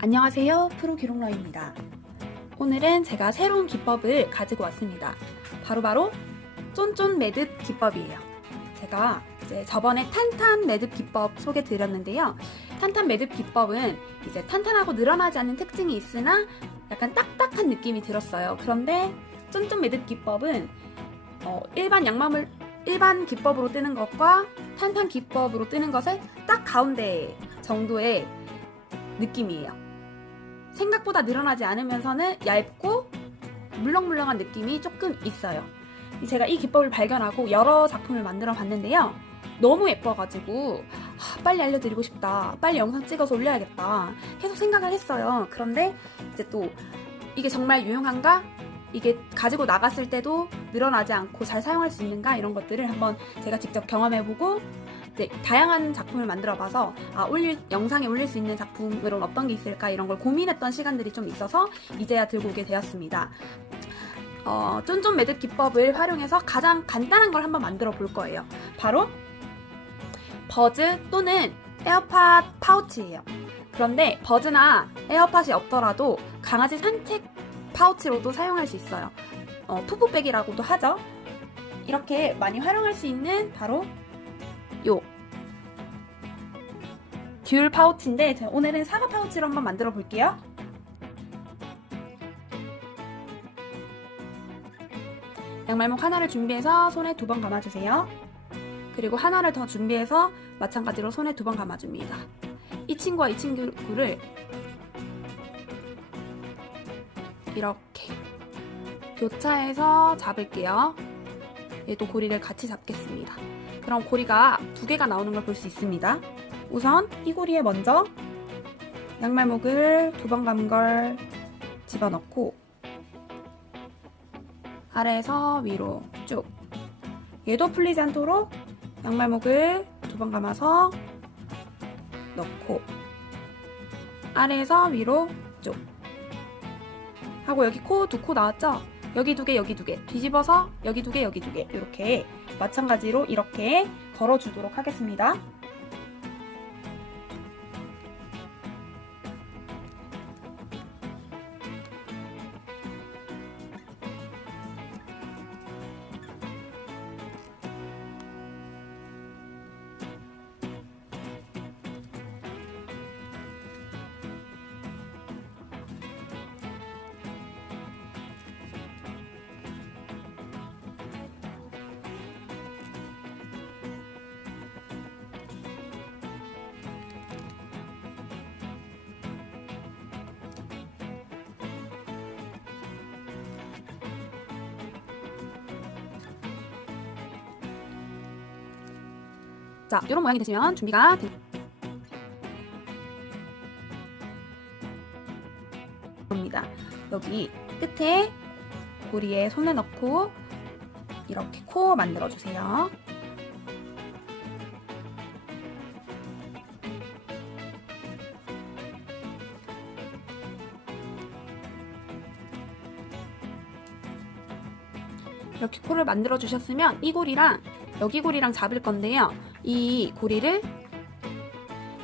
안녕하세요. 프로 기록러입니다. 오늘은 제가 새로운 기법을 가지고 왔습니다. 바로바로 쫀쫀 매듭 기법이에요. 제가 이제 저번에 탄탄 매듭 기법 소개 드렸는데요. 탄탄 매듭 기법은 이제 탄탄하고 늘어나지 않는 특징이 있으나 약간 딱딱한 느낌이 들었어요. 그런데 쫀쫀 매듭 기법은 어, 일반 양말을 일반 기법으로 뜨는 것과 탄탄 기법으로 뜨는 것을 딱 가운데 정도의 느낌이에요. 생각보다 늘어나지 않으면서는 얇고 물렁물렁한 느낌이 조금 있어요. 제가 이 기법을 발견하고 여러 작품을 만들어 봤는데요. 너무 예뻐가지고 아, 빨리 알려드리고 싶다. 빨리 영상 찍어서 올려야겠다. 계속 생각을 했어요. 그런데 이제 또 이게 정말 유용한가? 이게 가지고 나갔을 때도 늘어나지 않고 잘 사용할 수 있는가? 이런 것들을 한번 제가 직접 경험해보고 이제 다양한 작품을 만들어봐서 아, 올릴 영상에 올릴 수 있는 작품으로는 어떤 게 있을까 이런 걸 고민했던 시간들이 좀 있어서 이제야 들고 오게 되었습니다. 어, 쫀쫀 매듭 기법을 활용해서 가장 간단한 걸 한번 만들어 볼 거예요. 바로 버즈 또는 에어팟 파우치예요. 그런데 버즈나 에어팟이 없더라도 강아지 산책 파우치로도 사용할 수 있어요. 어, 푸푸백이라고도 하죠. 이렇게 많이 활용할 수 있는 바로 요 듀얼 파우치인데 제가 오늘은 사과 파우치로 한번 만들어 볼게요. 양말목 하나를 준비해서 손에 두 번 감아주세요. 그리고 하나를 더 준비해서 마찬가지로 손에 두 번 감아줍니다. 이 친구와 이 친구를 이렇게 교차해서 잡을게요. 얘도 고리를 같이 잡겠습니다. 그럼 고리가 두 개가 나오는 걸 볼 수 있습니다. 우선 이 고리에 먼저 양말목을 두 번 감은 걸 집어넣고 아래에서 위로 쭉 얘도 풀리지 않도록 양말목을 두 번 감아서 넣고 아래에서 위로 쭉 하고 여기 코 두 코 나왔죠? 여기 두 개, 여기 두 개. 뒤집어서 여기 두 개, 여기 두 개. 이렇게 마찬가지로 이렇게 걸어주도록 하겠습니다. 자, 이런 모양이 되시면 준비가 됩니다. 여기 끝에 고리에 손을 넣고 이렇게 코 만들어 주세요. 이렇게 코를 만들어 주셨으면 이 고리랑 여기 고리랑 잡을 건데요. 이 고리를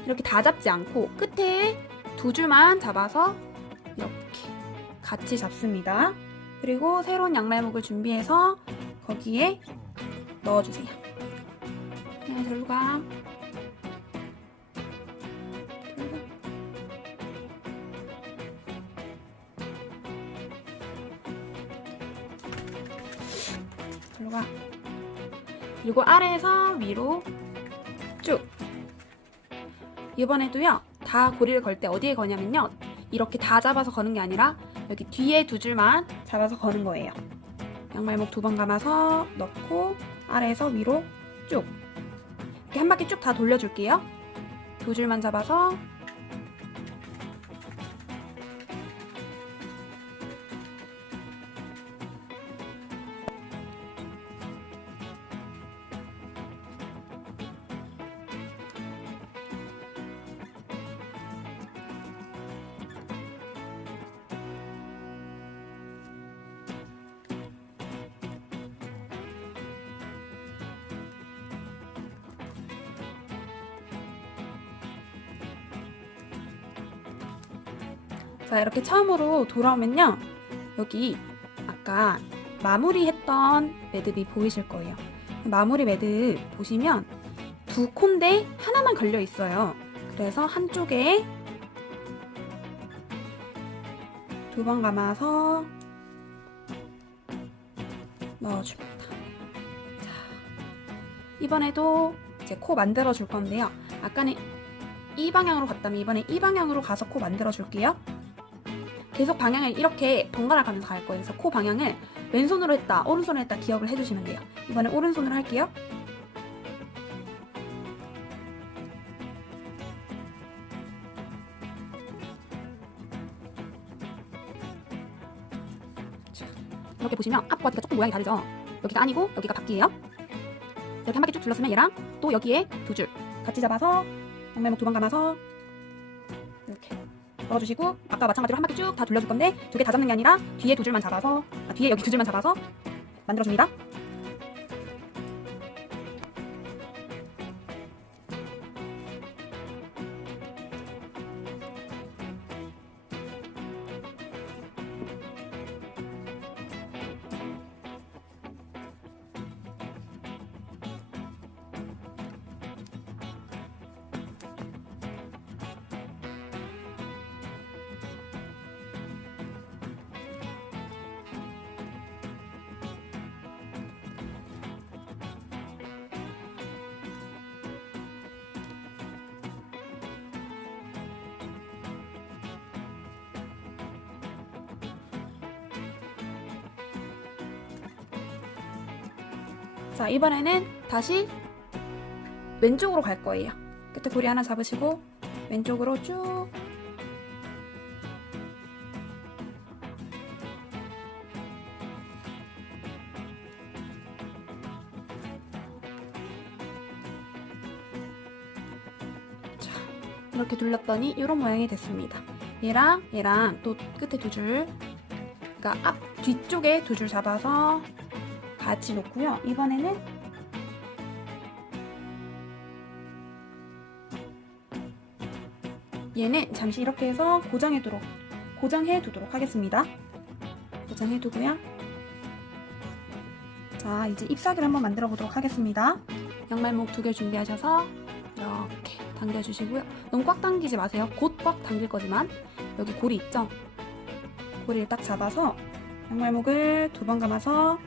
이렇게 다 잡지 않고 끝에 두 줄만 잡아서 이렇게 같이 잡습니다. 그리고 새로운 양말목을 준비해서 거기에 넣어주세요. 네, 절로 가. 절로 가. 그리고 아래에서 위로 쭉. 이번에도요, 다 고리를 걸 때 어디에 거냐면요. 이렇게 다 잡아서 거는 게 아니라 여기 뒤에 두 줄만 잡아서 거는 거예요. 양말목 두 번 감아서 넣고 아래에서 위로 쭉. 이렇게 한 바퀴 쭉 다 돌려줄게요. 두 줄만 잡아서 자, 이렇게 처음으로 돌아오면요. 여기 아까 마무리했던 매듭이 보이실 거예요. 마무리 매듭 보시면 두 콘데 하나만 걸려 있어요. 그래서 한쪽에 두 번 감아서 넣어줍니다. 자, 이번에도 이제 코 만들어 줄 건데요. 아까는 이 방향으로 갔다면 이번에 이 방향으로 가서 코 만들어 줄게요. 계속 방향을 이렇게 번갈아 가면서 갈 거예요. 그래서 코 방향을 왼손으로 했다, 오른손으로 했다 기억을 해주시면 돼요. 이번에 오른손으로 할게요. 자, 이렇게 보시면 앞과 뒤가 조금 모양이 다르죠? 여기가 아니고 여기가 바퀴예요. 이렇게 한 바퀴 쭉 둘렀으면 얘랑 또 여기에 두 줄 같이 잡아서 양말목 두 번 감아서 이렇게 걸어주시고 아까 마찬가지로 한 바퀴 쭉 다 돌려줄 건데 두 개 다 잡는 게 아니라 뒤에 두 줄만 잡아서 아, 뒤에 여기 두 줄만 잡아서 만들어줍니다. 자 이번에는 다시 왼쪽으로 갈 거예요. 끝에 고리 하나 잡으시고 왼쪽으로 쭉 자, 이렇게 둘렀더니 이런 모양이 됐습니다. 얘랑 얘랑 또 끝에 두 줄, 그러니까 앞 뒤쪽에 두 줄 잡아서 같이 놓고요. 이번에는 얘는 잠시 이렇게 해서 고정해 두도록 고정해 두도록 하겠습니다. 고정해 두고요. 자, 이제 잎사귀를 한번 만들어 보도록 하겠습니다. 양말목 두 개 준비하셔서 이렇게 당겨 주시고요. 너무 꽉 당기지 마세요. 곧 꽉 당길 거지만 여기 고리 있죠? 고리를 딱 잡아서 양말목을 두 번 감아서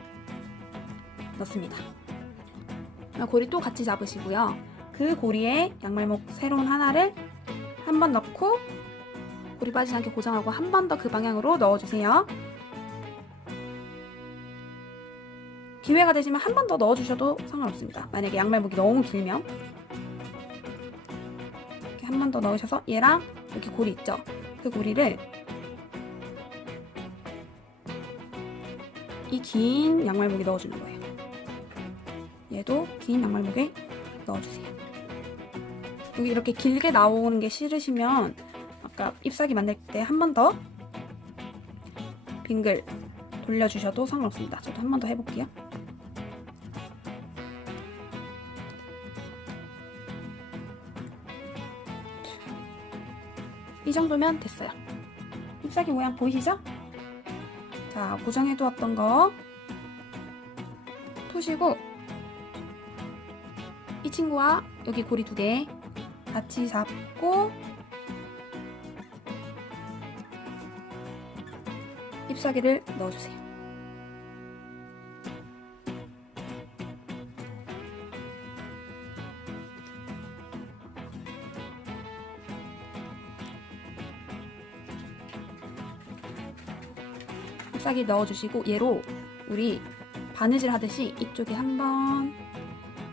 넣습니다. 고리 또 같이 잡으시고요. 그 고리에 양말목 새로운 하나를 한 번 넣고 고리 빠지지 않게 고정하고 한 번 더 그 방향으로 넣어주세요. 기회가 되시면 한 번 더 넣어주셔도 상관없습니다. 만약에 양말목이 너무 길면 이렇게 한 번 더 넣으셔서 얘랑 여기 고리 있죠? 그 고리를 이 긴 양말목에 넣어주는 거예요. 얘도 긴 양말목에 넣어주세요. 여기 이렇게 길게 나오는 게 싫으시면 아까 잎사귀 만들 때 한 번 더 빙글 돌려주셔도 상관없습니다. 저도 한 번 더 해볼게요. 이 정도면 됐어요. 잎사귀 모양 보이시죠? 자, 고정해두었던 거 푸시고 이 친구와 여기 고리 두 개 같이 잡고 잎사귀를 넣어주세요. 잎사귀 넣어주시고 얘로 우리 바느질 하듯이 이쪽에 한번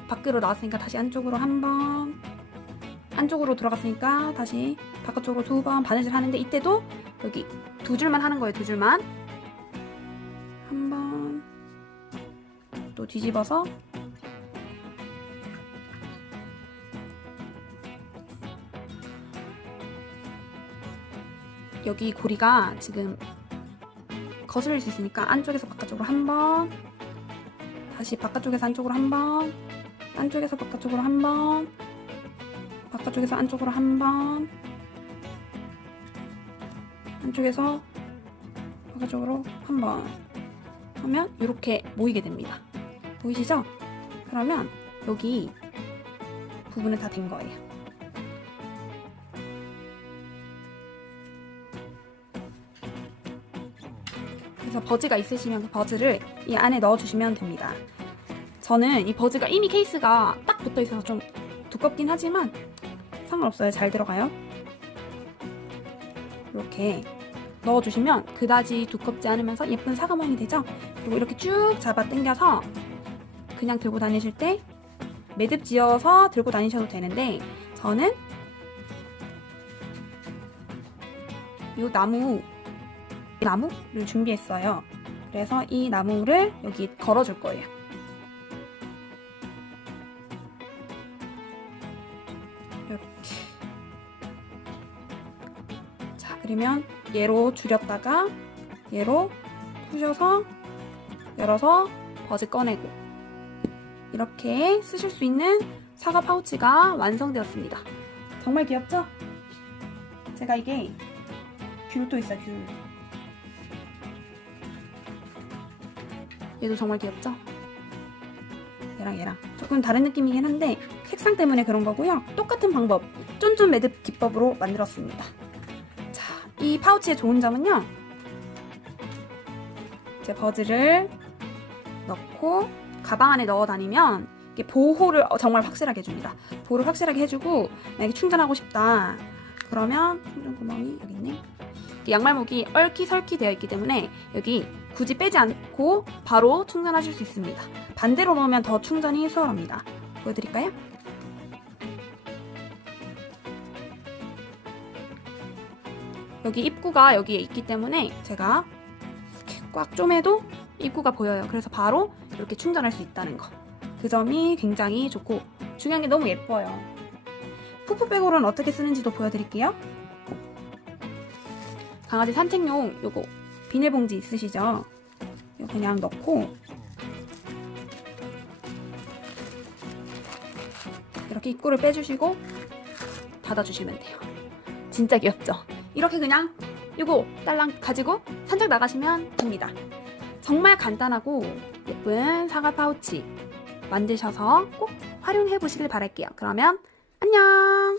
밖으로 나왔으니까 다시 안쪽으로 한 번, 안쪽으로 들어갔으니까 다시 바깥쪽으로 두 번 바느질 하는데 이때도 여기 두 줄만 하는 거예요. 두 줄만. 한 번. 또 뒤집어서. 여기 고리가 지금 거슬릴 수 있으니까 안쪽에서 바깥쪽으로 한 번, 다시 바깥쪽에서 안쪽으로 한 번, 안쪽에서 바깥쪽으로 한 번, 바깥쪽에서 안쪽으로 한 번, 한쪽에서 바깥쪽으로 한 번 하면 이렇게 모이게 됩니다. 보이시죠? 그러면 여기 부분은 다 된 거예요. 그래서 버즈가 있으시면 그 버즈를 이 안에 넣어주시면 됩니다. 저는 이 버즈가 이미 케이스가 딱 붙어 있어서 좀 두껍긴 하지만 상관없어요. 잘 들어가요. 이렇게 넣어주시면 그다지 두껍지 않으면서 예쁜 사과 모양이 되죠? 그리고 이렇게 쭉 잡아 당겨서 그냥 들고 다니실 때 매듭 지어서 들고 다니셔도 되는데 저는 이 나무 나무를 준비했어요. 그래서 이 나무를 여기 걸어줄 거예요. 그러면 얘로 줄였다가 얘로 푸셔서 열어서 버즈 꺼내고 이렇게 쓰실 수 있는 사과 파우치가 완성되었습니다. 정말 귀엽죠? 제가 이게 귤도 있어요, 귤. 얘도 정말 귀엽죠? 얘랑 얘랑 조금 다른 느낌이긴 한데 색상 때문에 그런 거고요. 똑같은 방법, 쫀쫀 매듭 기법으로 만들었습니다. 자, 이 파우치의 좋은 점은요. 이제 버즈를 넣고 가방 안에 넣어 다니면 이게 보호를 정말 확실하게 해줍니다. 보호를 확실하게 해주고 만약에 충전하고 싶다. 그러면 충전 구멍이 여기 있네. 이 양말목이 얼키설키 되어 있기 때문에 여기 굳이 빼지 않고 바로 충전하실 수 있습니다. 반대로 놓으면 더 충전이 수월합니다. 보여드릴까요? 여기 입구가 여기에 있기 때문에 제가 꽉 좀 해도 입구가 보여요. 그래서 바로 이렇게 충전할 수 있다는 거. 그 점이 굉장히 좋고 중요한 게 너무 예뻐요. 푸푸백으로는 어떻게 쓰는지도 보여드릴게요. 강아지 산책용 요거 비닐봉지 있으시죠? 이거 그냥 넣고 이렇게 입구를 빼주시고 닫아주시면 돼요. 진짜 귀엽죠? 이렇게 그냥 이거 딸랑 가지고 산책 나가시면 됩니다. 정말 간단하고 예쁜 사과 파우치 만드셔서 꼭 활용해 보시길 바랄게요. 그러면 안녕!